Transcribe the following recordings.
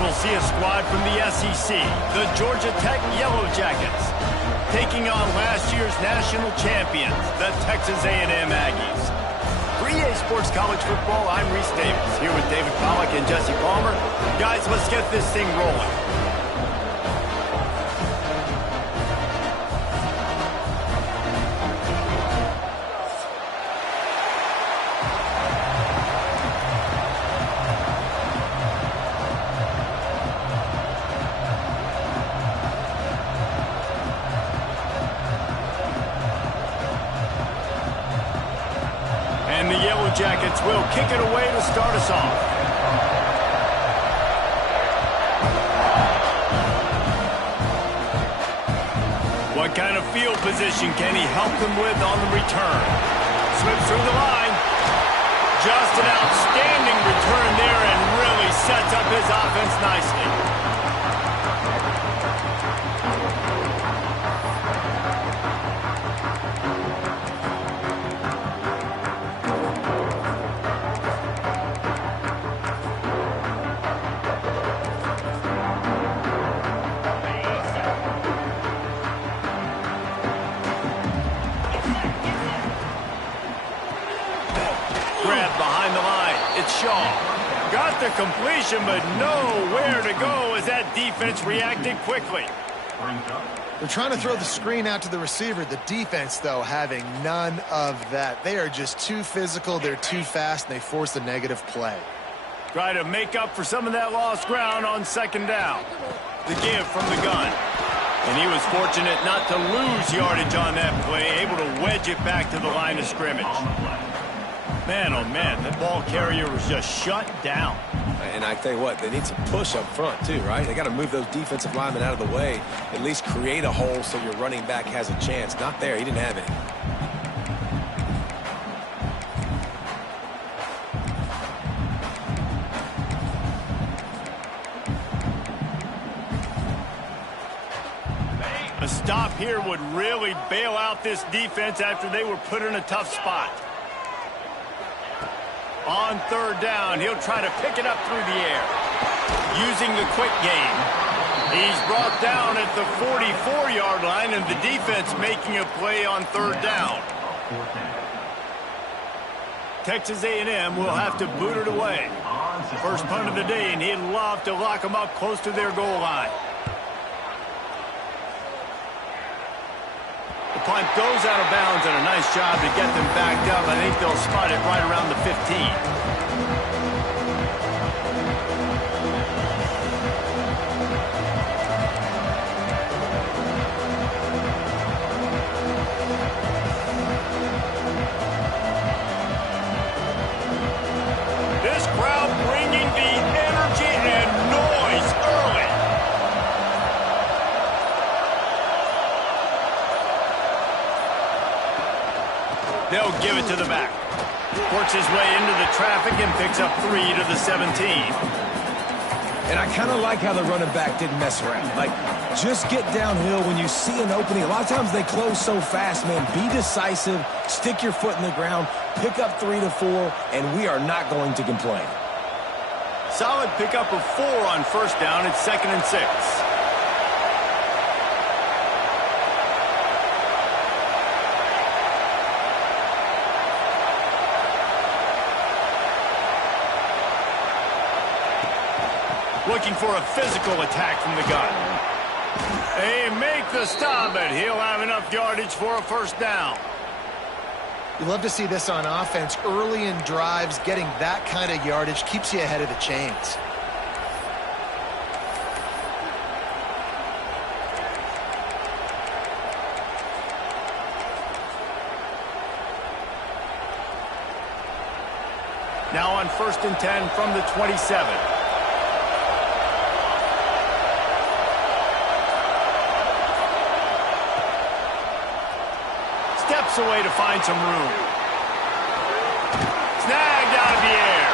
we'll see a squad from the SEC, the Georgia Tech Yellow Jackets, taking on last year's national champions, the Texas A&M Aggies. For EA Sports College Football, I'm Reese Davis, here with David Pollack and Jesse Palmer. Guys, let's get this thing rolling. And the Yellow Jackets will kick it away to start us off. What kind of field position can he help them with on the return? Slips through the line. Just an outstanding return there and really sets up his offense nicely. Grab behind the line. It's Shaw. Got the completion, but nowhere to go as that defense reacted quickly. They're trying to throw the screen out to the receiver. The defense, though, having none of that. They are just too physical. They're too fast, and they force a negative play. Try to make up for some of that lost ground on second down. The give from the gun. And he was fortunate not to lose yardage on that play, able to wedge it back to the line of scrimmage. Man, oh man, that ball carrier was just shut down. And I tell you what, they need some push up front too, right? They got to move those defensive linemen out of the way, at least create a hole so your running back has a chance. Not there, he didn't have any. A stop here would really bail out this defense after they were put in a tough spot. On third down, he'll try to pick it up through the air. Using the quick game. He's brought down at the 44-yard line, and the defense making a play on third down. Texas A&M will have to boot it away. First punt of the day, and he'd love to lock them up close to their goal line. The punt goes out of bounds, and a nice job to get them backed up. I think they'll spot it right around the 15. This crowd bringing the energy and noise early. They'll give it to the back. Works his way into the traffic and picks up 3 to the 17. And I kind of like how the running back didn't mess around. Like, just get downhill when you see an opening. A lot of times they close so fast, man. Be decisive, stick your foot in the ground, pick up 3 to 4, and we are not going to complain. Solid pickup of 4 on first down. It's 2nd and 6. Looking for a physical attack from the gun. They make the stop, but he'll have enough yardage for a first down. You love to see this on offense. Early in drives, getting that kind of yardage keeps you ahead of the chains. Now on 1st and 10 from the 27. Away to find some room. Snagged out of the air.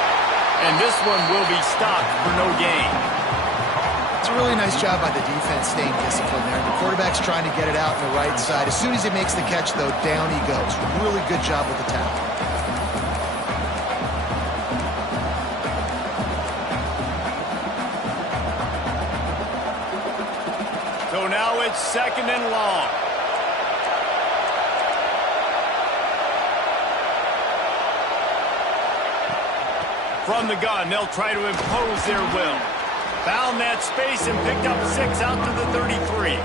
And this one will be stopped for no gain. It's a really nice job by the defense staying disciplined there. The quarterback's trying to get it out on the right side. As soon as he makes the catch, though, down he goes. Really good job with the tackle. So now it's 2nd and long. From the gun, they'll try to impose their will. Found that space and picked up 6 out to the 33.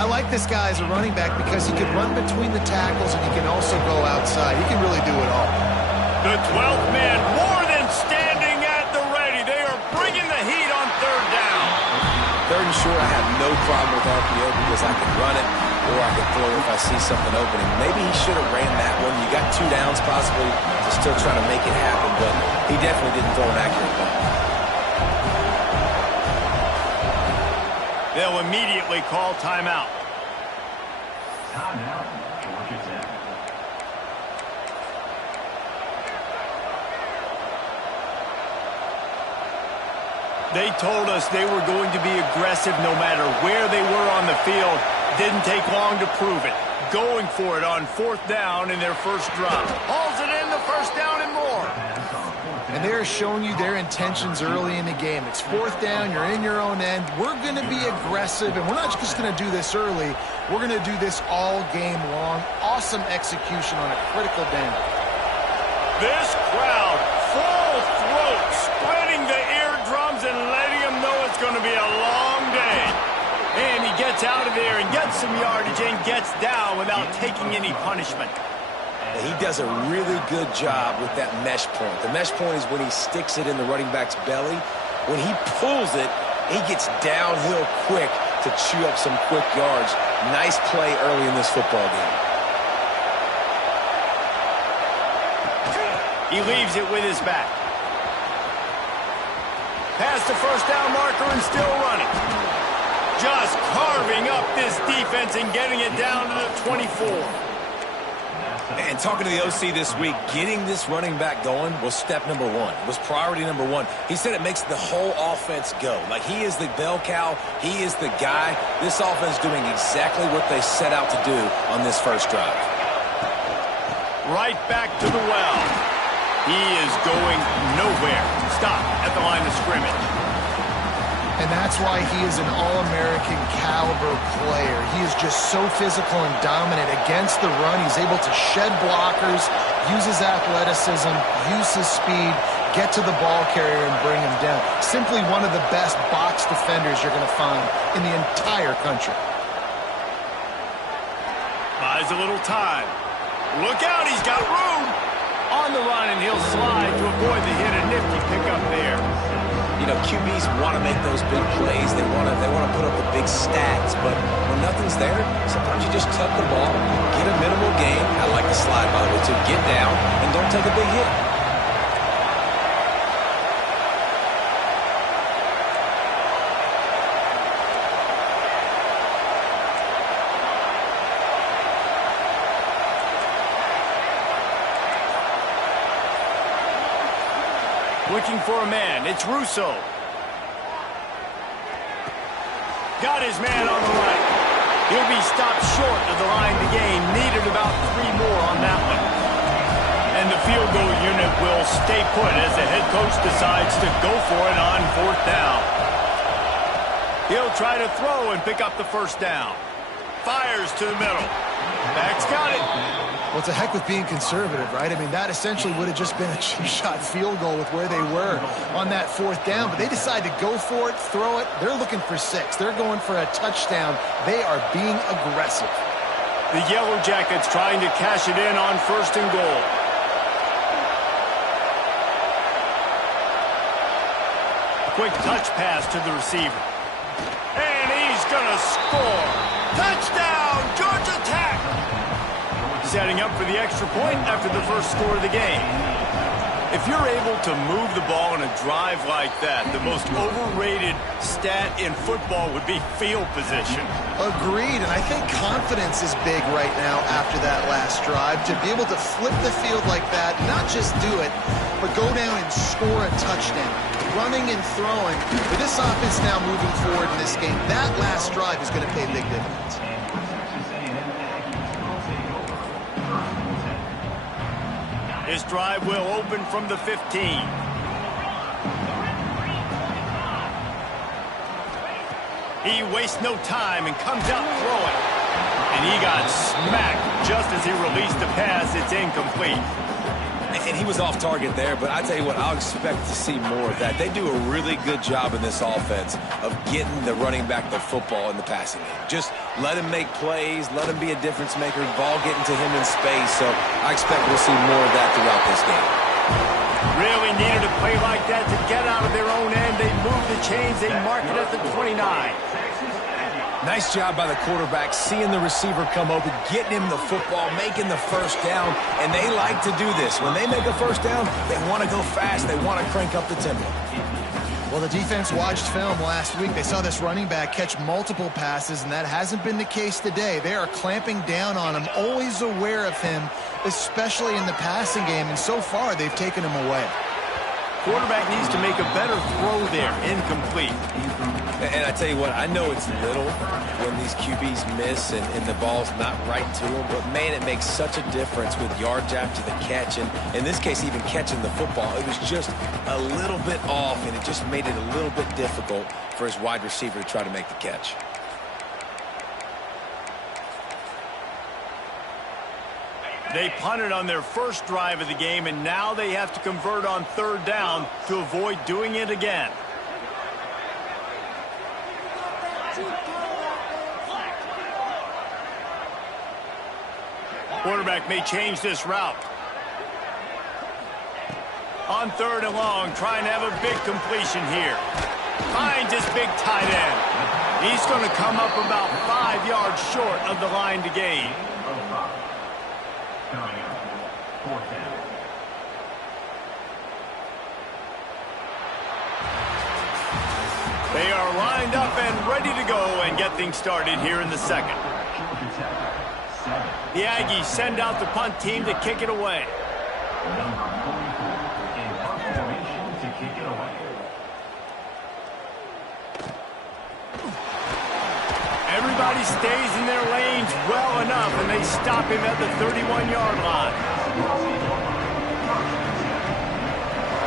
I like this guy as a running back because he can run between the tackles and he can also go outside. He can really do it all. The 12th man more than standing at the ready. They are bringing the heat on 3rd down. 3rd and short, I have no problem with RPO because I can run it or I can throw it if I see something opening. Maybe he should have ran that one. You got 2 downs possibly to still try to make it happen, but he definitely didn't throw an accurate ball. They'll immediately call timeout. Timeout, Georgia Tech. They told us they were going to be aggressive no matter where they were on the field. Didn't take long to prove it. Going for it on 4th down in their first drop. Hauls it in, the 1st down and more. And they're showing you their intentions early in the game. It's 4th down, you're in your own end. We're going to be aggressive, and we're not just going to do this early. We're going to do this all game long. Awesome execution on a critical down. This crowd, full throat, spreading the eardrums and letting them know it's going to be a long day. And he gets out of there and gets some yardage and gets down without taking any punishment. He does a really good job with that mesh point. The mesh point is when he sticks it in the running back's belly. When he pulls it, he gets downhill quick to chew up some quick yards. Nice play early in this football game. He leaves it with his back. Past the 1st down marker and still running. Just carving up this defense and getting it down to the 24. And talking to the OC this week, getting this running back going was step number 1. It was priority number 1. He said it makes the whole offense go. Like, he is the bell cow. He is the guy. This offense doing exactly what they set out to do on this first drive. Right back to the well. He is going nowhere. Stop at the line of scrimmage. And that's why he is an All-American caliber player. He is just so physical and dominant against the run. He's able to shed blockers, use his athleticism, use his speed, get to the ball carrier and bring him down. Simply one of the best box defenders you're going to find in the entire country. Buys a little time. Look out, he's got room. On the run, and he'll slide to avoid the hit. A nifty pickup there. You know, QBs want to make those big plays. They want to put up the big stats. But when nothing's there, sometimes you just tuck the ball, get a minimal gain. I like the slide, by the way, too. Get down and don't take a big hit. Looking for a man. It's Russo. Got his man on the right. He'll be stopped short of the line to gain. Needed about 3 more on that one. And the field goal unit will stay put as the head coach decides to go for it on 4th down. He'll try to throw and pick up the 1st down. Fires to the middle. Back's got it. Well, it's a heck with being conservative, right? I mean, that essentially would have just been a cheap-shot field goal with where they were on that 4th down. But they decide to go for it, throw it. They're looking for 6. They're going for a touchdown. They are being aggressive. The Yellow Jackets trying to cash it in on 1st and goal. Quick touch pass to the receiver. And he's going to score. Touchdown, Georgia Tech! Setting up for the extra point after the first score of the game. If you're able to move the ball in a drive like that, the most overrated stat in football would be field position. Agreed, and I think confidence is big right now after that last drive. To be able to flip the field like that, not just do it, but go down and score a touchdown. Running and throwing. For this offense now moving forward in this game, that last drive is going to pay big dividends. This drive will open from the 15. He wastes no time and comes out throwing. And he got smacked just as he released the pass. It's incomplete. And he was off target there, but I tell you what, I'll expect to see more of that. They do a really good job in this offense of getting the running back the football in the passing game. Just let him make plays, let him be a difference maker, ball getting to him in space. So I expect we'll see more of that throughout this game. Really needed a play like that to get out of their own end. They move the chains. They mark it at the 29. Nice job by the quarterback, seeing the receiver come open, getting him the football, making the first down, and they like to do this. When they make a first down, they want to go fast. They want to crank up the tempo. Well, the defense watched film last week. They saw this running back catch multiple passes, and that hasn't been the case today. They are clamping down on him, always aware of him, especially in the passing game, and so far they've taken him away. Quarterback needs to make a better throw there. Incomplete. And I tell you what, I know it's little when these QBs miss and the ball's not right to them, but man, it makes such a difference with yards after the catch. And in this case, even catching the football, it was just a little bit off, and it just made it a little bit difficult for his wide receiver to try to make the catch. They punted on their first drive of the game, and now they have to convert on third down to avoid doing it again. Quarterback may change this route. On third and long, trying to have a big completion here. Finds his big tight end. He's going to come up about 5 yards short of the line to gain. They are lined up and ready to go and get things started here in the second. The Aggies send out the punt team to kick it away. Everybody stays in their lanes well enough, and they stop him at the 31-yard line.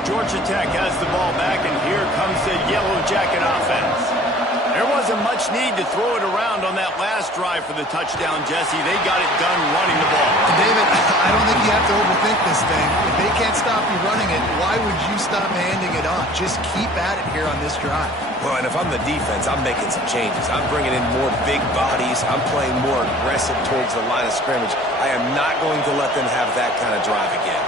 Georgia Tech has the ball back, and here comes the Yellow Jacket offense. There wasn't much need to throw it around on that last drive for the touchdown, Jesse. They got it done running the ball. David, I don't think you have to overthink this thing. If they can't stop you running it, why would you stop handing it off? Just keep at it here on this drive. Well, and if I'm the defense, I'm making some changes. I'm bringing in more big bodies. I'm playing more aggressive towards the line of scrimmage. I am not going to let them have that kind of drive again.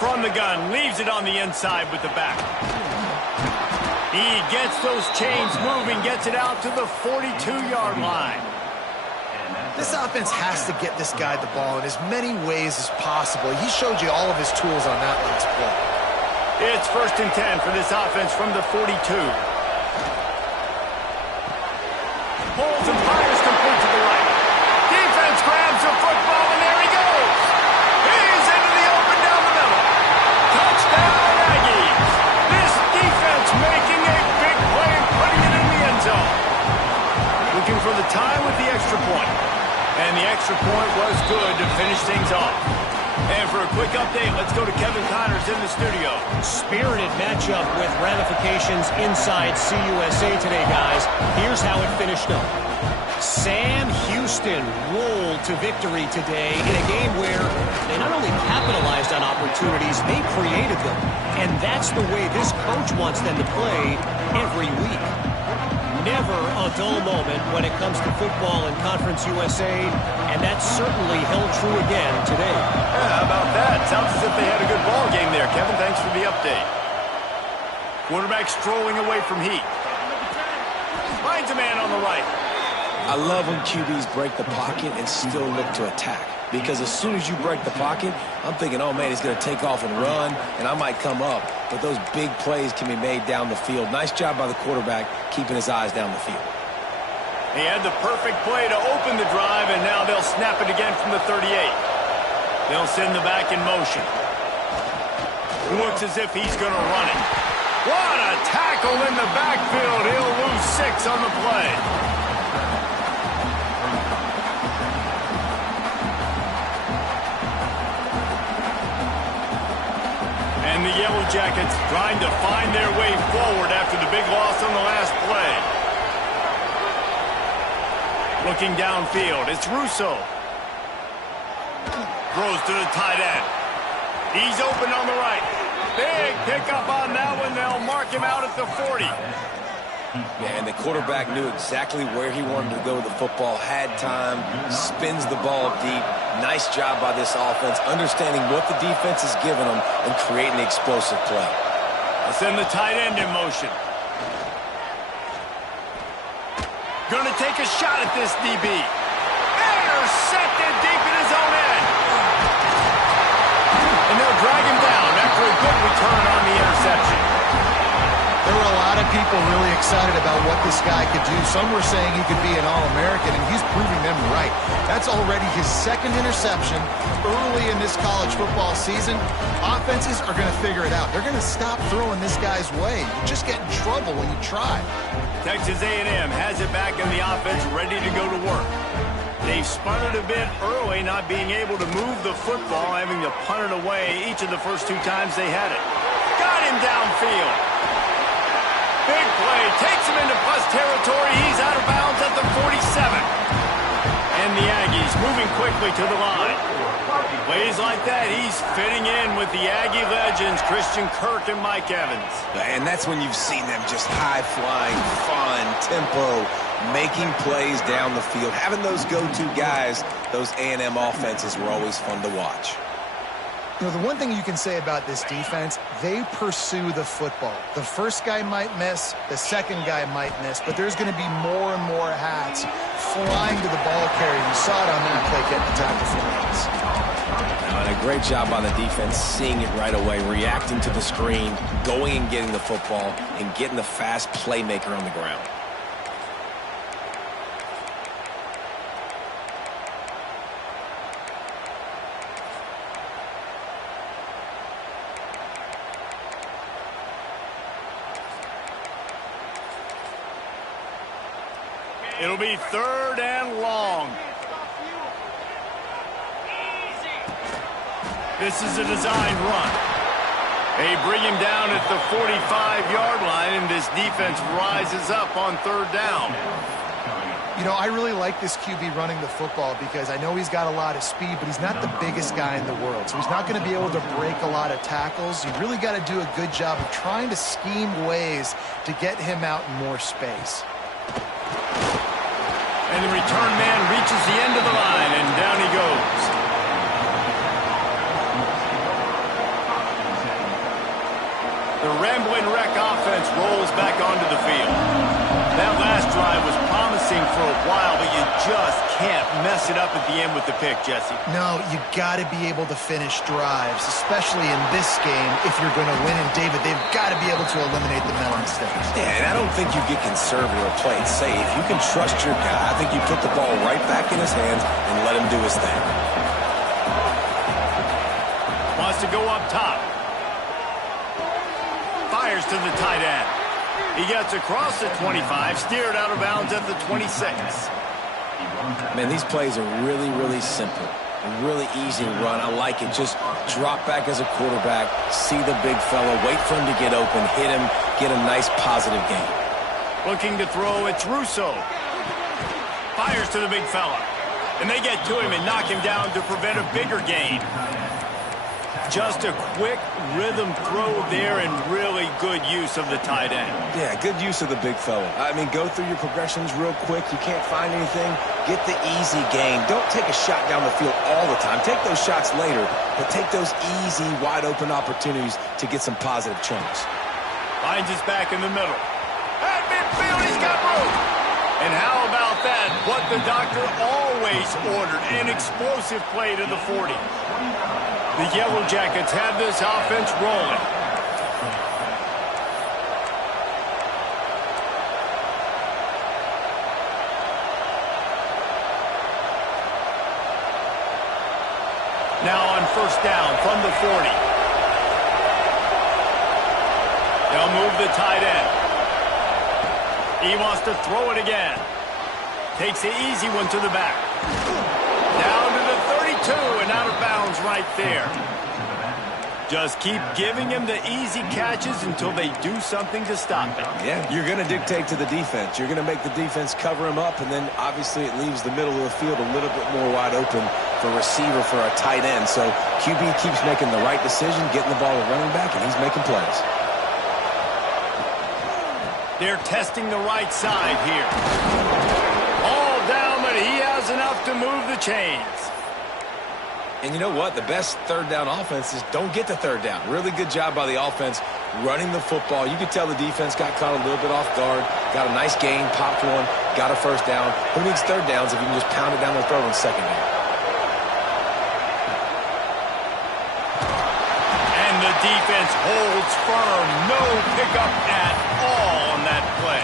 From the gun, leaves it on the inside with the back. He gets those chains moving, gets it out to the 42-yard line. This offense has to get this guy the ball in as many ways as possible. He showed you all of his tools on that last play. It's 1st and 10 for this offense from the 42. Pulls and fires complete to the right. Defense grabs the football, and there he goes. He's into the open down the middle. Touchdown, Aggies. This defense making a big play and putting it in the end zone. Looking for the tie with the extra point. And the extra point was good to finish things off. And for a quick update, let's go to Kevin Connors in the studio. Spirited matchup with ramifications inside CUSA today, guys. Here's how it finished up. Sam Houston rolled to victory today in a game where they not only capitalized on opportunities, they created them. And that's the way this coach wants them to play every week. Never a dull moment when it comes to football in Conference USA, and that certainly held true again today. Yeah, how about that? Sounds as if they had a good ball game there. Kevin, thanks for the update. Quarterback strolling away from Heat. Finds a man on the right. I love when QBs break the pocket and still look to attack. Because as soon as you break the pocket, I'm thinking, oh, man, he's going to take off and run, and I might come up. But those big plays can be made down the field. Nice job by the quarterback keeping his eyes down the field. He had the perfect play to open the drive, and now they'll snap it again from the 38. They'll send the back in motion. Looks as if he's going to run it. What a tackle in the backfield. He'll lose 6 on the play. Jackets trying to find their way forward after the big loss on the last play. Looking downfield, it's Russo. Throws to the tight end. He's open on the right. Big pickup on that one. They'll mark him out at the 40. Yeah, and the quarterback knew exactly where he wanted to go with the football, had time, spins the ball deep. Nice job by this offense, understanding what the defense is giving them and creating the explosive play. They'll send the tight end in motion. Going to take a shot at this DB. Intercepted deep in his own end. And they'll drag him down after a good return on the interception. There were a lot of people really excited about what this guy could do. Some were saying he could be an All-American, and he's proving them right. That's already his second interception early in this college football season. Offenses are going to figure it out. They're going to stop throwing this guy's way. You just get in trouble when you try. Texas A&M has it back in the offense, ready to go to work. They've spun it a bit early, not being able to move the football, having to punt it away each of the first 2 times they had it. Got him downfield. Big play, takes him into plus territory. He's out of bounds at the 47. And the Aggies moving quickly to the line. Plays like that, he's fitting in with the Aggie legends, Christian Kirk and Mike Evans. And that's when you've seen them just high-flying, fun, tempo, making plays down the field. Having those go-to guys, those A&M offenses were always fun to watch. You know, the one thing you can say about this defense, they pursue the football. The first guy might miss, the second guy might miss, but there's going to be more and more hats flying to the ball carrier. You saw it on that play getting the tackle for loss. And a great job by the defense seeing it right away, reacting to the screen, going and getting the football, and getting the fast playmaker on the ground. It'll be 3rd and long. This is a design run. They bring him down at the 45-yard line, and this defense rises up on 3rd down. You know, I really like this QB running the football because I know he's got a lot of speed, but he's not the biggest guy in the world. So he's not going to be able to break a lot of tackles. You really got to do a good job of trying to scheme ways to get him out in more space. And the return man reaches the end of the line, and down he goes. The Rambling Wreck offense rolls back onto the field. That last drive was promising for a while, but you just can't mess it up at the end with the pick, Jesse. No, you got to be able to finish drives, especially in this game if you're going to win. And, David, they've got to be able to eliminate the mental mistakes. Yeah, and I don't think you get conservative or play it safe. You can trust your guy. I think you put the ball right back in his hands and let him do his thing. Wants to go up top. Fires to the tight end. He gets across the 25, steered out of bounds at the 26. Man, these plays are really, really simple. Really easy to run. I like it. Just drop back as a quarterback, see the big fella, wait for him to get open, hit him, get a nice positive gain. Looking to throw, it's Russo. Fires to the big fella. And they get to him and knock him down to prevent a bigger gain. Just a quick rhythm throw there and really good use of the tight end. Yeah, good use of the big fella. I mean, go through your progressions real quick. You can't find anything. Get the easy gain. Don't take a shot down the field all the time. Take those shots later, but take those easy, wide-open opportunities to get some positive chunks. Finds his back in the middle. At midfield, he's got room. And how about that? What the doctor always ordered, an explosive play to the 40. The Yellow Jackets have this offense rolling. Now on 1st down from the 40. They'll move the tight end. He wants to throw it again. Takes the easy one to the back. Down to the 32 and out of bounds right there. Just keep giving him the easy catches until they do something to stop it. Yeah, you're going to dictate to the defense. You're going to make the defense cover him up, and then obviously it leaves the middle of the field a little bit more wide open for receiver for a tight end. So QB keeps making the right decision, getting the ball to running back, and he's making plays. They're testing the right side here. All down, but he has enough to move the chains. And you know what? The best third down offense is don't get the third down. Really good job by the offense running the football. You could tell the defense got caught a little bit off guard, got a nice gain, popped one, got a first down. Who needs third downs if you can just pound it down their throat on second down? And the defense holds firm. No pickup at all on that play.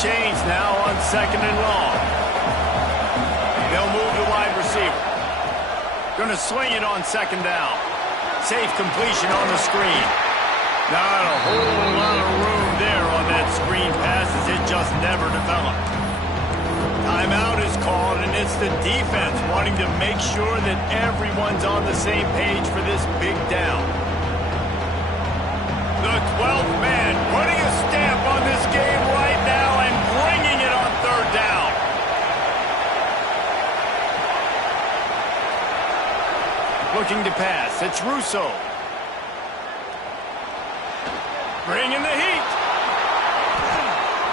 Chains now on second and long. They'll move the wide receiver. Going to swing it on second down. Safe completion on the screen. Not a whole lot of room there on that screen pass as it just never developed. Timeout is called, and it's the defense wanting to make sure that everyone's on the same page for this big down. The 12th man putting a stamp on this game right now and bringing it on third down. Looking to pass. It's Russo. Bringing the heat.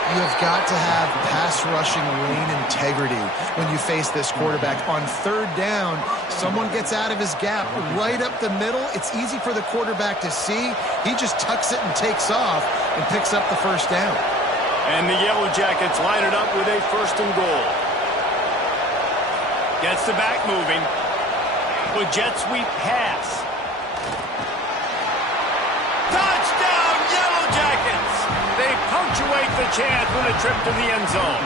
You have got to have pass rushing lane integrity when you face this quarterback. On third down, someone gets out of his gap right up the middle. It's easy for the quarterback to see. He just tucks it and takes off and picks up the first down. And the Yellow Jackets line it up with a first and goal. Gets the back moving. With jet sweep pass. Touchdown, Yellow Jackets! They punctuate the chance with a trip to the end zone.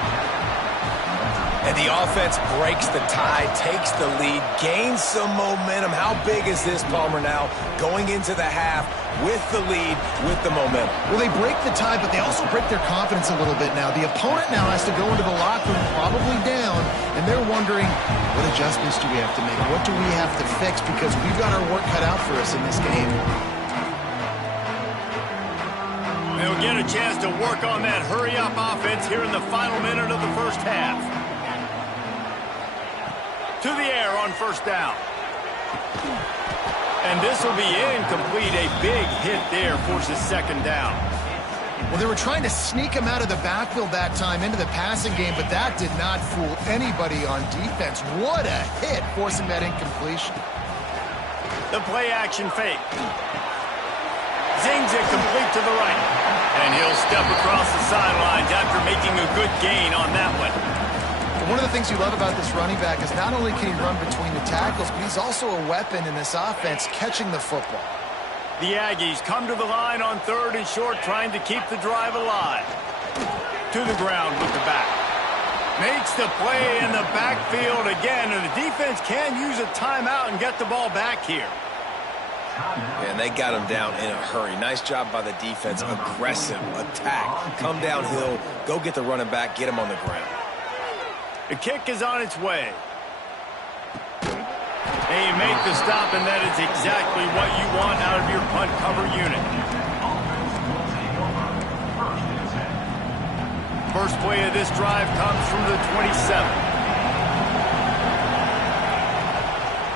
And the offense breaks the tie, takes the lead, gains some momentum. How big is this, Palmer, now going into the half with the lead, with the momentum? Well, they break the tie, but they also break their confidence a little bit now. The opponent now has to go into the locker room probably down, and they're wondering, what adjustments do we have to make? What do we have to fix? Because we've got our work cut out for us in this game. They'll get a chance to work on that hurry-up offense here in the final minute of the first half. To the air on first down. And this will be incomplete. A big hit there forces second down. Well, they were trying to sneak him out of the backfield that time into the passing game, but that did not fool anybody on defense. What a hit, forcing that incompletion. The play-action fake. Zings it complete to the right. And he'll step across the sidelines after making a good gain on that one. One of the things you love about this running back is not only can he run between the tackles, but he's also a weapon in this offense catching the football. The Aggies come to the line on third and short, trying to keep the drive alive. To the ground with the back. Makes the play in the backfield again, and the defense can use a timeout and get the ball back here. And they got him down in a hurry. Nice job by the defense. Aggressive attack. Come downhill, go get the running back, get him on the ground. The kick is on its way. They make the stop, and that is exactly what you want out of your punt cover unit. First play of this drive comes from the 27.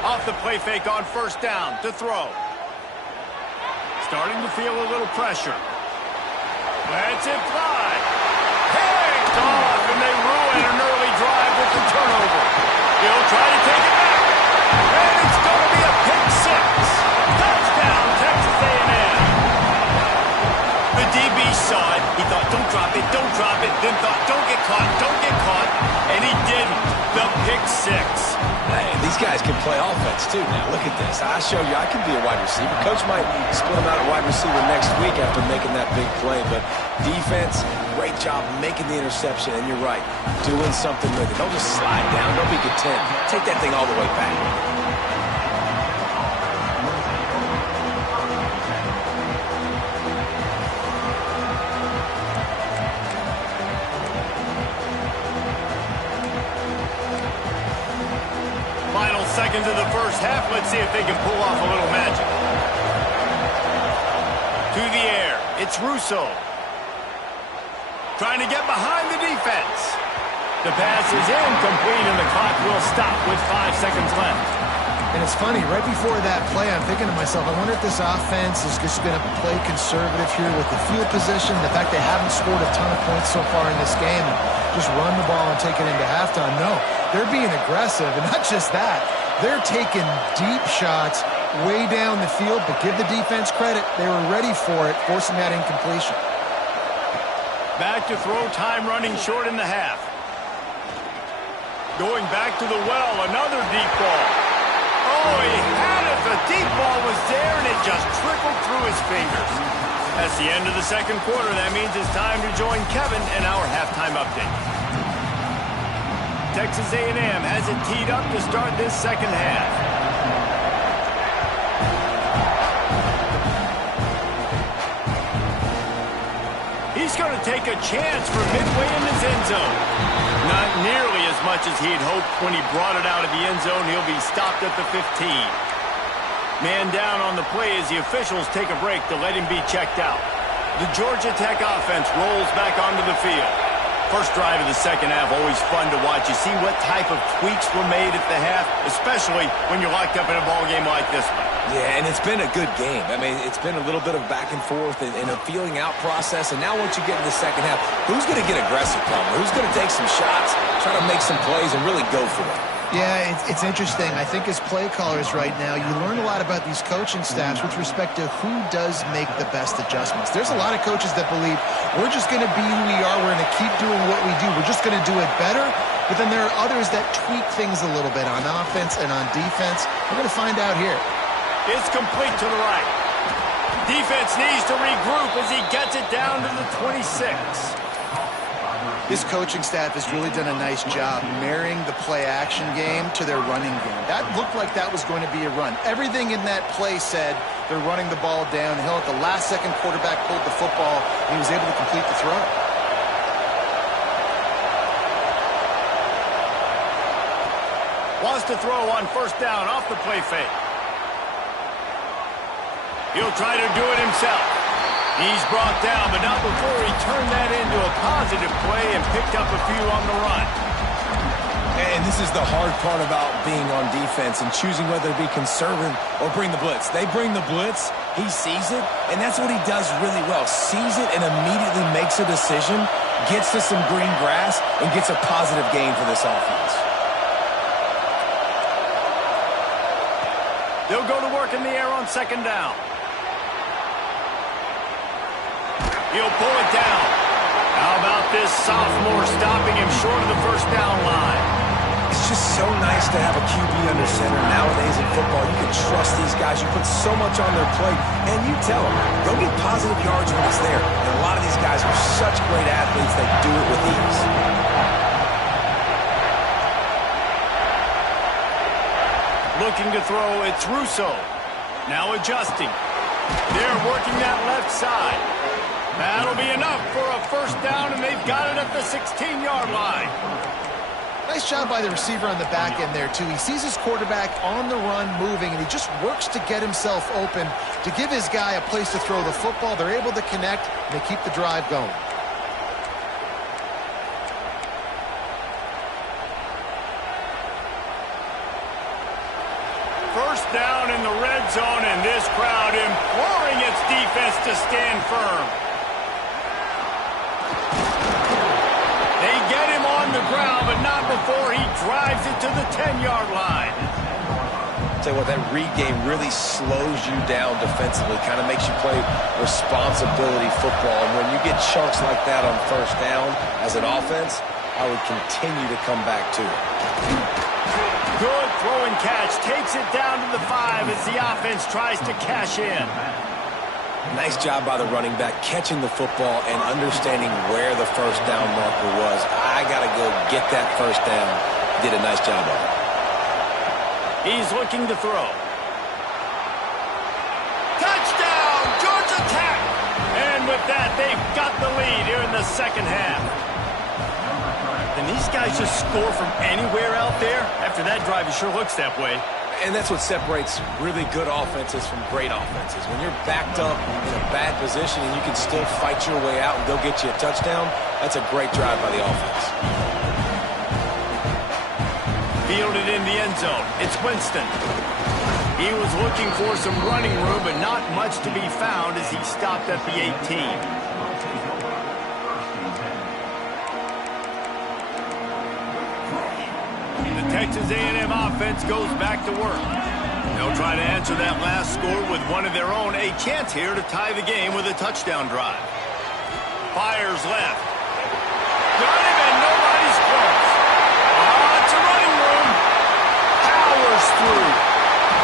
Off the play fake on first down to throw. Starting to feel a little pressure. Lets it fly. Picked off, and they ruin an early drive with the turnover. He'll try to take it back. And it's going to be a pick six. Touchdown, Texas A&M. The DB saw it. He thought, don't drop it, don't drop it. Then thought, don't get caught, don't get caught. And he didn't. The pick six. Hey, these guys can play offense, too. Now, look at this. I show you I can be a wide receiver. Coach might split him out at wide receiver next week after making that big play. But defense, great job making the interception. And you're right, doing something with it. Don't just slide down. Don't be content. Take that thing all the way back. into the first half. Let's see if they can pull off a little magic. To the air, it's Russo. Trying to get behind the defense. The pass is incomplete, and the clock will stop with 5 seconds left. And it's funny, right before that play, I'm thinking to myself, I wonder if this offense is just going to play conservative here with the field position, the fact they haven't scored a ton of points so far in this game, and just run the ball and take it into halftime. No, they're being aggressive, and not just that. They're taking deep shots way down the field, but give the defense credit. They were ready for it, forcing that incompletion. Back to throw, time running short in the half. Going back to the well, another deep ball. Oh, he had it. The deep ball was there, and it just trickled through his fingers. That's the end of the second quarter. That means it's time to join Kevin in our halftime update. Texas A&M has it teed up to start this second half. He's going to take a chance from midway in his end zone. Not nearly as much as he'd hoped when he brought it out of the end zone. He'll be stopped at the 15. Man down on the play as the officials take a break to let him be checked out. The Georgia Tech offense rolls back onto the field. First drive of the second half, always fun to watch. You see what type of tweaks were made at the half, especially when you're locked up in a ball game like this one. Yeah, and it's been a good game. I mean, it's been a little bit of back and forth and a feeling out process. And now once you get in the second half, who's going to get aggressive, Palmer? Who's going to take some shots, try to make some plays, and really go for it? Yeah, it's interesting. I think as play callers right now, you learn a lot about these coaching staffs with respect to who does make the best adjustments. There's a lot of coaches that believe we're just going to be who we are. We're going to keep doing what we do. We're just going to do it better. But then there are others that tweak things a little bit on offense and on defense. We're going to find out here. It's complete to the right. Defense needs to regroup as he gets it down to the 26. This coaching staff has really done a nice job marrying the play-action game to their running game. That looked like that was going to be a run. Everything in that play said they're running the ball downhill. At the last second, quarterback pulled the football, and he was able to complete the throw. Wants to throw on first down off the play fake. He'll try to do it himself. He's brought down, but not before he turned that into a positive play and picked up a few on the run. And this is the hard part about being on defense and choosing whether to be conservative or bring the blitz. They bring the blitz, he sees it, and that's what he does really well. Sees it and immediately makes a decision, gets to some green grass, and gets a positive gain for this offense. They'll go to work in the air on second down. He'll pull it down. How about this sophomore stopping him short of the first down line? It's just so nice to have a QB under center. Nowadays in football, you can trust these guys. You put so much on their plate, and you tell them, go get positive yards when it's there. And a lot of these guys are such great athletes that do it with ease. Looking to throw, it's Russo. Now adjusting. They're working that left side. That'll be enough for a first down, and they've got it at the 16-yard line. Nice job by the receiver on the back end there, too. He sees his quarterback on the run moving, and he just works to get himself open to give his guy a place to throw the football. They're able to connect, and they keep the drive going. First down in the red zone, and this crowd imploring its defense to stand firm. They get him on the ground, but not before he drives it to the 10-yard line. Tell you what, that read game really slows you down defensively, kind of makes you play responsibility football. And when you get chunks like that on first down as an offense, I would continue to come back to it. Good throw and catch. Takes it down to the 5 as the offense tries to cash in. Nice job by the running back catching the football and understanding where the first down marker was. I got to go get that first down. Did a nice job of it. He's looking to throw. Touchdown, Georgia Tech! And with that, they've got the lead here in the second half. And these guys just score from anywhere out there? After that drive, it sure looks that way. And that's what separates really good offenses from great offenses. When you're backed up in a bad position and you can still fight your way out and go get you a touchdown, that's a great drive by the offense. Fielded in the end zone. It's Winston. He was looking for some running room, but not much to be found as he stopped at the 18. Texas A&M offense goes back to work. They'll try to answer that last score with one of their own. A chance here to tie the game with a touchdown drive. Fires left. Got him and nobody's close. Lots of running room. Powers through.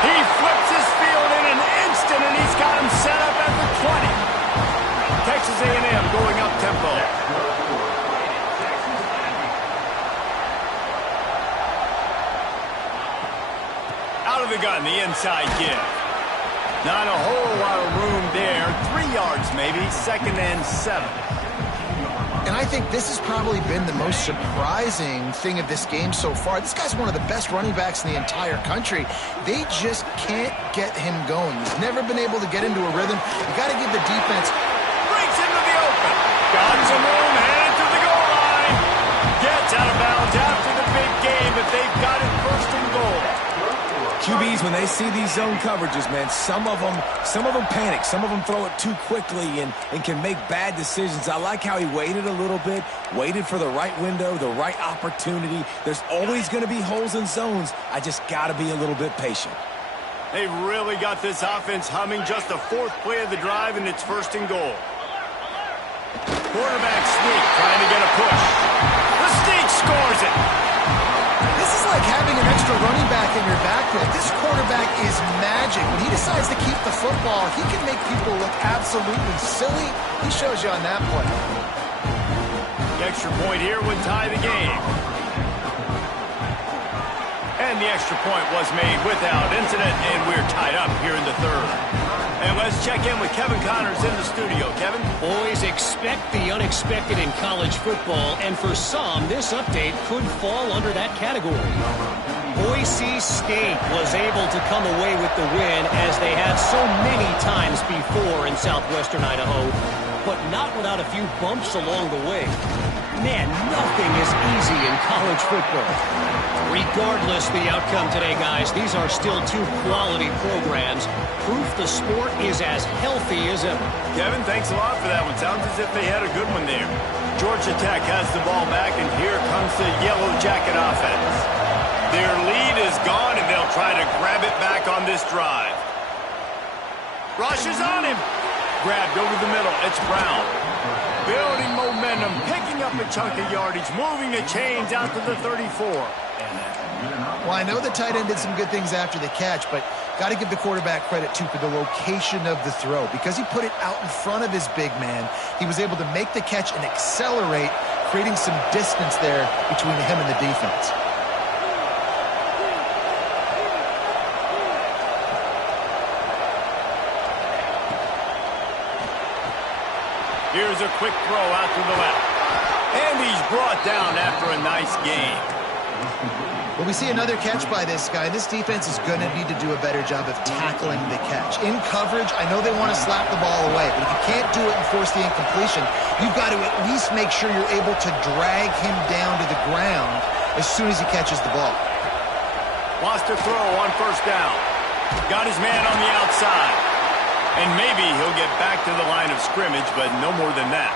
He flips his field in an instant and he's got him set up at the 20. Texas A&M going up tempo. Out of the gun, the inside give. Not a whole lot of room there. 3 yards maybe, 2nd and 7. And I think this has probably been the most surprising thing of this game so far. This guy's one of the best running backs in the entire country. They just can't get him going. He's never been able to get into a rhythm. You got to give the defense. Breaks into the open. Got some room, headed to the goal line. Gets out of bounds after the big game, but they've got it 1st and goal. QBs, when they see these zone coverages, man, some of them panic. Some of them throw it too quickly and can make bad decisions. I like how he waited a little bit, waited for the right window, the right opportunity. There's always going to be holes in zones. I just got to be a little bit patient. They've really got this offense humming. Just the 4th play of the drive, and it's 1st and goal. Quarterback sneak, trying to get a push. The sneak scores it. This is like having an extra running back in your backfield. This quarterback is magic. When he decides to keep the football, he can make people look absolutely silly. He shows you on that play. The extra point here would tie the game. And the extra point was made without incident, and we're tied up here in the 3rd. And let's check in with Kevin Connors in the studio. Kevin? Boys, expect the unexpected in college football, and for some, this update could fall under that category. Boise State was able to come away with the win as they had so many times before in southwestern Idaho, but not without a few bumps along the way. Man, nothing is easy in college football. Regardless the outcome today, guys, these are still 2 quality programs. Proof the sport is as healthy as ever. Kevin, thanks a lot for that one. Sounds as if they had a good one there. Georgia Tech has the ball back, and here comes the Yellow Jacket offense. Their lead is gone, and they'll try to grab it back on this drive. Rush is on him. Grabbed over the middle. It's Brown. Building momentum, picking up a chunk of yardage, moving the chains out to the 34. Well, I know the tight end did some good things after the catch, but got to give the quarterback credit, too, for the location of the throw. Because he put it out in front of his big man, he was able to make the catch and accelerate, creating some distance there between him and the defense. Here's a quick throw out to the left. And he's brought down after a nice gain. Well, we see another catch by this guy. This defense is going to need to do a better job of tackling the catch. In coverage, I know they want to slap the ball away, but if you can't do it and force the incompletion, you've got to at least make sure you're able to drag him down to the ground as soon as he catches the ball. Wants to throw on 1st down. Got his man on the outside. And maybe he'll get back to the line of scrimmage, but no more than that.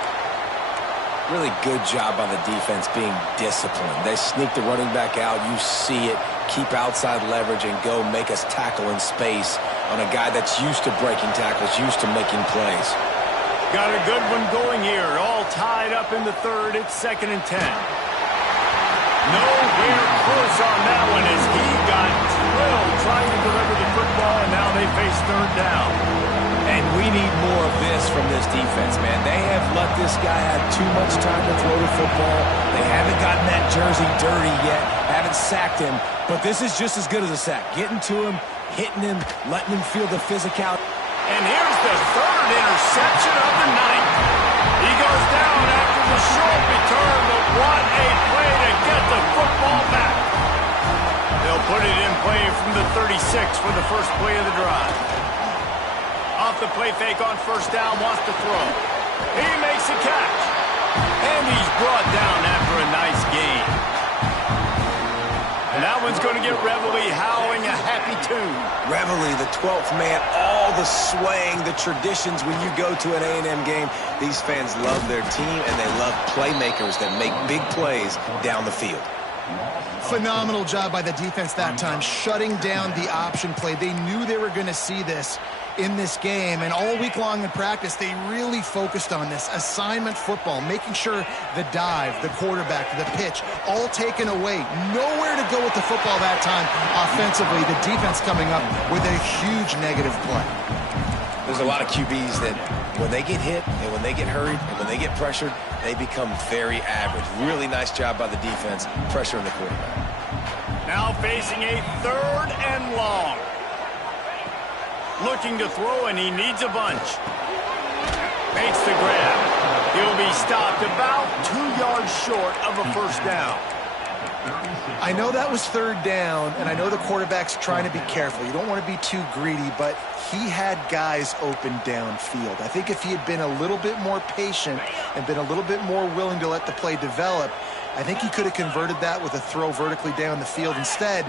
Really good job by the defense being disciplined. They sneak the running back out. You see it. Keep outside leverage and go make us tackle in space on a guy that's used to breaking tackles, used to making plays. Got a good one going here. All tied up in the 3rd. It's 2nd and 10. Nowhere close on that one as he got drilled trying to deliver the football, and now they face 3rd down. And we need more of this from this defense, man. They have let this guy have too much time to throw the football. They haven't gotten that jersey dirty yet, haven't sacked him, but this is just as good as a sack. Getting to him, hitting him, letting him feel the physicality. And here's the 3rd interception of the night. He goes down after the short return, but what a play to get the football back. They'll put it in play from the 33. for the first play of the drive. Off the play fake on first down, wants to throw. He makes the catch. And he's brought down after a nice gain. And that one's going to get Reveille howling a happy tune. Reveille, the 12th man, all the swaying, the traditions when you go to an A&M game. These fans love their team, and they love playmakers that make big plays down the field. Phenomenal job by the defense that time, shutting down the option play. They knew they were going to see this in this game, and all week long in practice, they really focused on this assignment football, making sure the dive, the quarterback, the pitch, all taken away. Nowhere to go with the football that time offensively. The defense coming up with a huge negative play. There's a lot of QBs that when they get hit and when they get hurried and when they get pressured, they become very average. Really nice job by the defense, pressuring the quarterback. Now facing a 3rd and long. Looking to throw, and he needs a bunch. Makes the grab. He'll be stopped about 2 yards short of a first down. I know that was 3rd down, and I know the quarterback's trying to be careful. You don't want to be too greedy, but he had guys open downfield. I think if he had been a little bit more patient and been a little bit more willing to let the play develop, I think he could have converted that with a throw vertically down the field. Instead,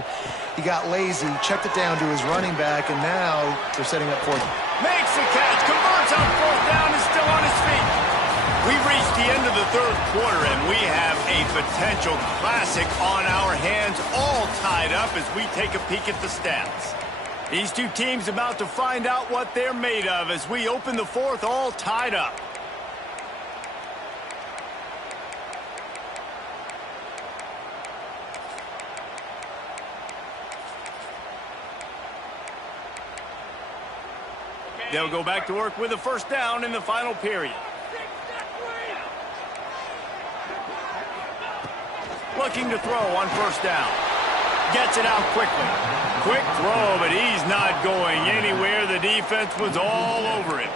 he got lazy, checked it down to his running back, and now they're setting up for him. Makes the catch, converts on 4th down, and still on his feet. We've reached the end of the 3rd quarter, and we have a potential classic on our hands, all tied up as we take a peek at the stats. These two teams about to find out what they're made of as we open the 4th, all tied up. They'll go back to work with a first down in the final period. Looking to throw on first down. Gets it out quickly. Quick throw, but he's not going anywhere. The defense was all over him.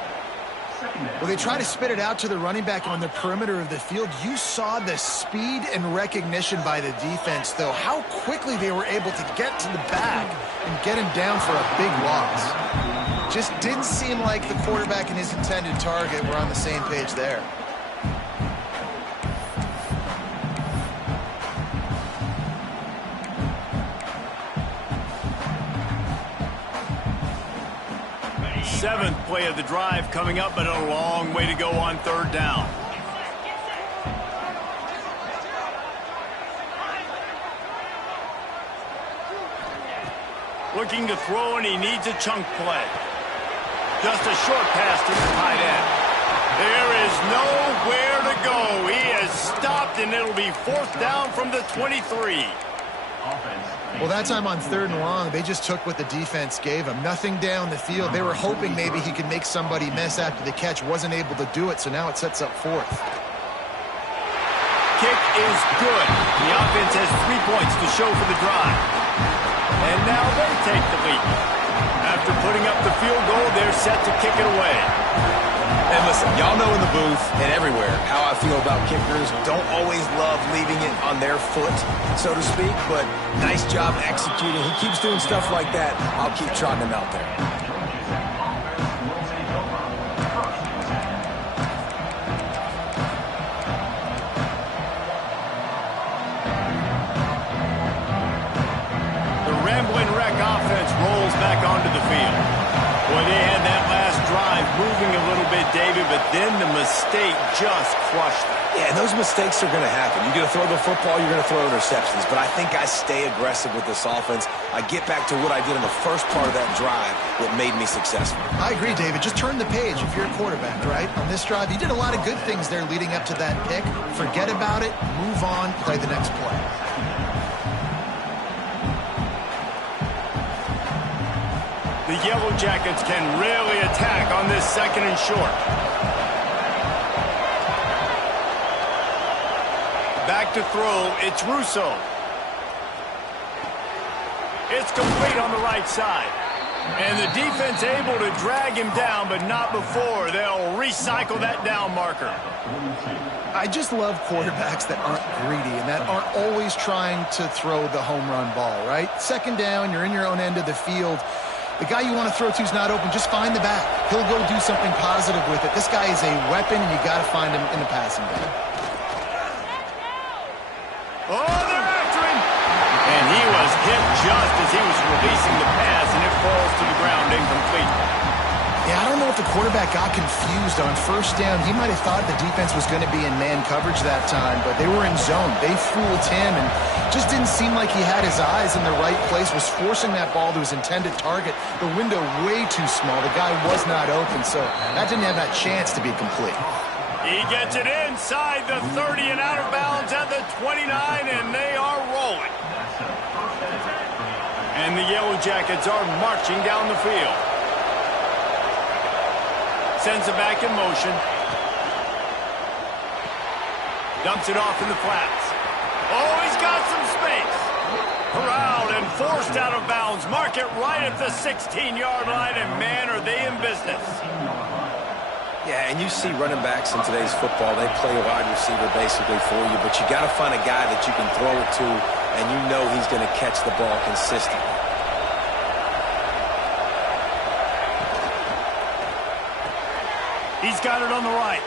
Well, they try to spit it out to the running back on the perimeter of the field. You saw the speed and recognition by the defense, though. How quickly they were able to get to the back and get him down for a big loss. Just didn't seem like the quarterback and his intended target were on the same page there. Seventh play of the drive coming up, but a long way to go on 3rd down. Looking to throw, and he needs a chunk play. Just a short pass to the tight end. There is nowhere to go. He has stopped, and it'll be 4th down from the 23. Well, that time on 3rd and long, they just took what the defense gave him. Nothing down the field. They were hoping maybe he could make somebody miss after the catch. Wasn't able to do it, so now it sets up 4th. Kick is good. The offense has 3 points to show for the drive. And now they take the lead. After putting up the field goal, they're set to kick it away. And listen, y'all know in the booth and everywhere how I feel about kickers. Don't always love leaving it on their foot, so to speak, but nice job executing. He keeps doing stuff like that. I'll keep trotting him out there. The Ramblin' Wreck offense rolls back onto the field. Boy, they had that last drive moving a little bit, David, but then the mistake just crushed them. Yeah, and those mistakes are going to happen. You're going to throw the football, you're going to throw interceptions. But I think I stay aggressive with this offense. I get back to what I did in the first part of that drive that made me successful. I agree, David. Just turn the page if you're a quarterback, right? On this drive, you did a lot of good things there leading up to that pick. Forget about it, move on, play the next play. The Yellow Jackets can really attack on this 2nd and short. Back to throw, it's Russo. It's complete on the right side. And the defense able to drag him down, but not before. They'll recycle that down marker. I just love quarterbacks that aren't greedy and that aren't always trying to throw the home run ball, right? Second down, you're in your own end of the field. The guy you want to throw to is not open. Just find the back. He'll go do something positive with it. This guy is a weapon, and you got to find him in the passing game. Oh, they're after him! And he was hit just as he was releasing the pass, and it falls to the ground incomplete. Yeah, I don't know if the quarterback got confused on first down. He might have thought the defense was going to be in man coverage that time, but they were in zone. They fooled him and just didn't seem like he had his eyes in the right place, was forcing that ball to his intended target. The window way too small. The guy was not open, so that didn't have that chance to be complete. He gets it inside the 30 and out of bounds at the 29, and they are rolling. And the Yellow Jackets are marching down the field. Sends it back in motion. Dumps it off in the flats. Oh, he's got some space. Corralled and forced out of bounds. Mark it right at the 16-yard line, and man, are they in business. Yeah, and you see running backs in today's football, they play a wide receiver basically for you, but you got to find a guy that you can throw it to, and you know he's going to catch the ball consistently. He's got it on the right.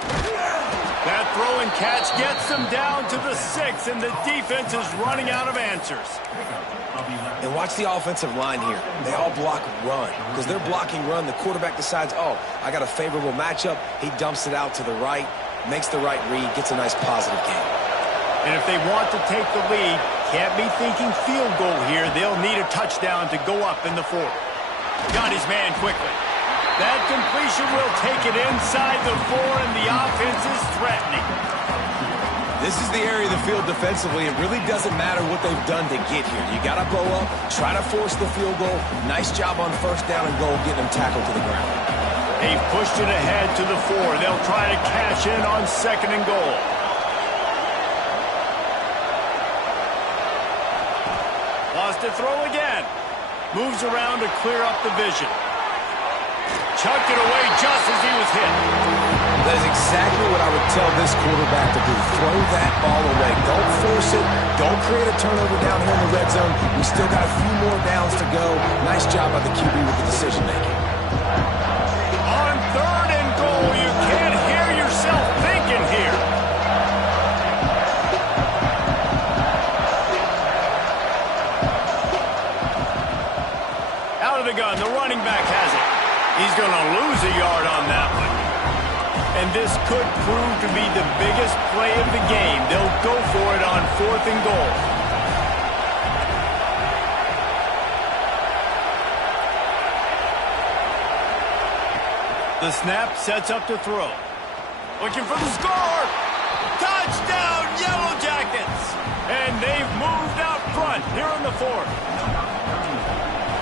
That throw and catch gets them down to the 6, and the defense is running out of answers. And watch the offensive line here. They all block run. Because they're blocking run, the quarterback decides, oh, I got a favorable matchup. He dumps it out to the right, makes the right read, gets a nice positive gain. And if they want to take the lead, can't be thinking field goal here. They'll need a touchdown to go up in the 4th. Got his man quickly. That completion will take it inside the 4, and the offense is threatening. This is the area of the field defensively. It really doesn't matter what they've done to get here. You got to blow up, try to force the field goal. Nice job on first down and goal, getting them tackled to the ground. They've pushed it ahead to the 4. They'll try to cash in on 2nd and goal. Lost to throw again. Moves around to clear up the vision. Chucked it away just as he was hit. That is exactly what I would tell this quarterback to do. Throw that ball away. Don't force it. Don't create a turnover down here in the red zone. We still got a few more downs to go. Nice job by the QB with the decision-making. On 3rd and goal, you can't hear yourself thinking here. Out of the gun, the running back has it. He's going to lose a yard on that one. And this could prove to be the biggest play of the game. They'll go for it on 4th and goal. The snap sets up to throw. Looking for the score. Touchdown, Yellow Jackets. And they've moved out front here in the 4th.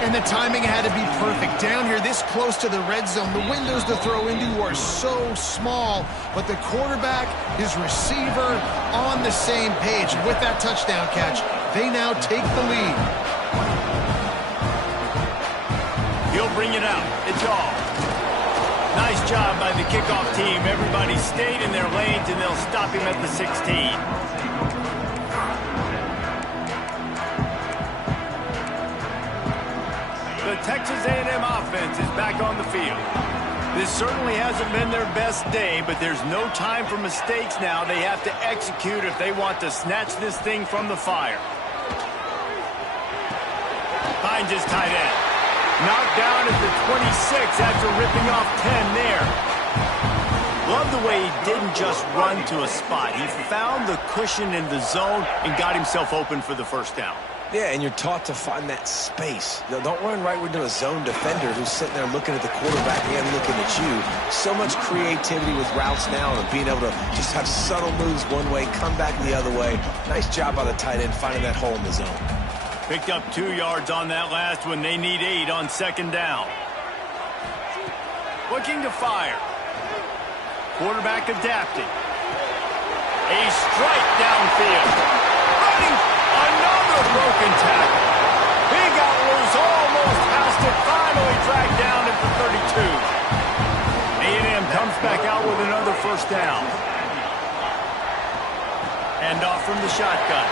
And the timing had to be perfect. Down here, this close to the red zone, the windows to throw into are so small, but the quarterback, his receiver, on the same page. And with that touchdown catch, they now take the lead. He'll bring it out. It's all. Nice job by the kickoff team. Everybody stayed in their lanes, and they'll stop him at the 16. The Texas A&M offense is back on the field. This certainly hasn't been their best day, but there's no time for mistakes now. They have to execute if they want to snatch this thing from the fire. Finds his tight end. Knocked down at the 26 after ripping off 10 there. Love the way he didn't just run to a spot. He found the cushion in the zone and got himself open for the first down. Yeah, and you're taught to find that space. Don't run right into a zone defender who's sitting there looking at the quarterback and looking at you. So much creativity with routes now and being able to just have subtle moves one way, come back the other way. Nice job by the tight end finding that hole in the zone. Picked up 2 yards on that last one. They need 8 on 2nd down. Looking to fire. Quarterback adapting. A strike downfield. Running. Another broken tackle. He got loose, almost passed it, finally first down. And off from the shotgun.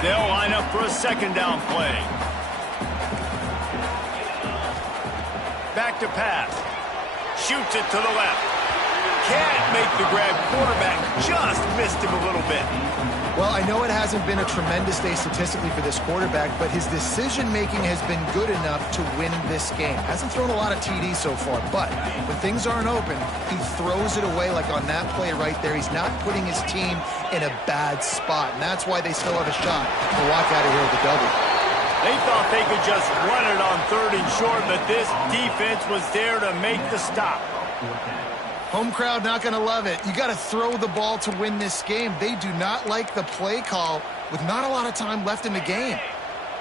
They'll line up for a second down play. Back to pass. Shoots it to the left. Can't make the grab. Quarterback just missed him a little bit. Well, I know it hasn't been a tremendous day statistically for this quarterback, but his decision-making has been good enough to win this game. Hasn't thrown a lot of TDs so far, but when things aren't open, he throws it away like on that play right there. He's not putting his team in a bad spot, and that's why they still have a shot to walk out of here with a W. They thought they could just run it on 3rd and short, but this defense was there to make the stop. Home crowd not going to love it. You got to throw the ball to win this game. They do not like the play call with not a lot of time left in the game.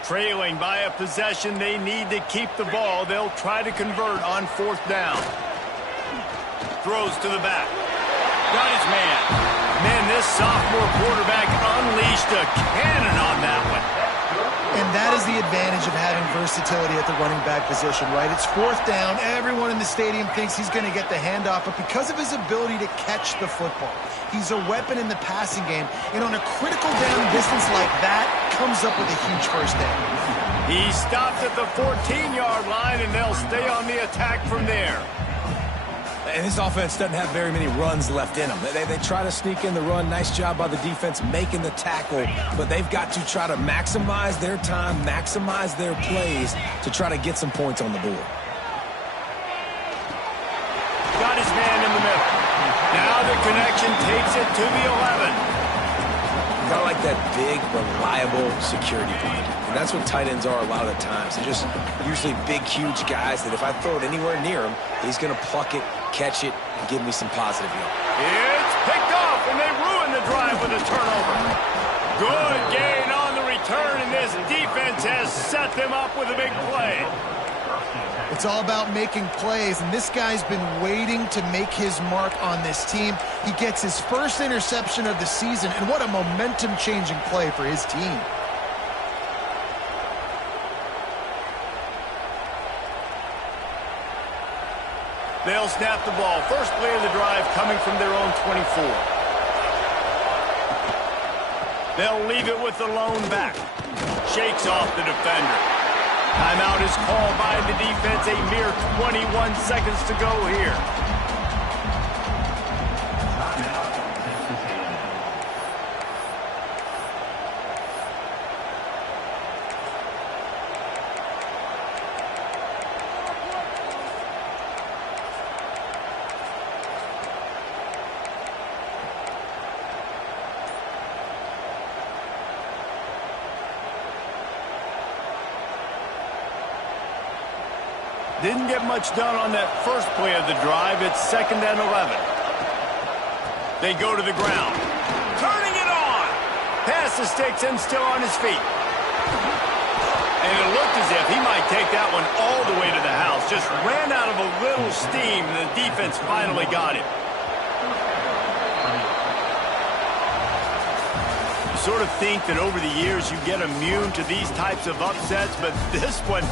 Trailing by a possession, they need to keep the ball. They'll try to convert on 4th down. Throws to the back. Got his man. Man, this sophomore quarterback unleashed a cannon on that one. And that is the advantage of having versatility at the running back position, right? It's 4th down. Everyone in the stadium thinks he's going to get the handoff, but because of his ability to catch the football, he's a weapon in the passing game. And on a critical down distance like that, comes up with a huge first down. He stopped at the 14-yard line, and they'll stay on the attack from there. And this offense doesn't have very many runs left in them. They try to sneak in the run. Nice job by the defense making the tackle. But they've got to try to maximize their time, maximize their plays to try to get some points on the board. Got his man in the middle. Now the connection takes it to the 11. Kind of like that big, reliable security blanket. And that's what tight ends are a lot of the times. They're just usually big, huge guys that if I throw it anywhere near him, he's going to pluck it, catch it, and give me some positive yards. It's picked off, and they ruin the drive with a turnover. Good gain on the return, and this defense has set them up with a big play. It's all about making plays, and this guy's been waiting to make his mark on this team. He gets his first interception of the season, and what a momentum-changing play for his team. They'll snap the ball. First play of the drive coming from their own 24. They'll leave it with the lone back. Shakes off the defender. Timeout is called by the defense. A mere 21 seconds to go here. Didn't get much done on that first play of the drive. It's 2nd and 11. They go to the ground. Turning it on. Pass the sticks and still on his feet. And it looked as if he might take that one all the way to the house. Just ran out of a little steam. The defense finally got it. You sort of think that over the years you get immune to these types of upsets, but this one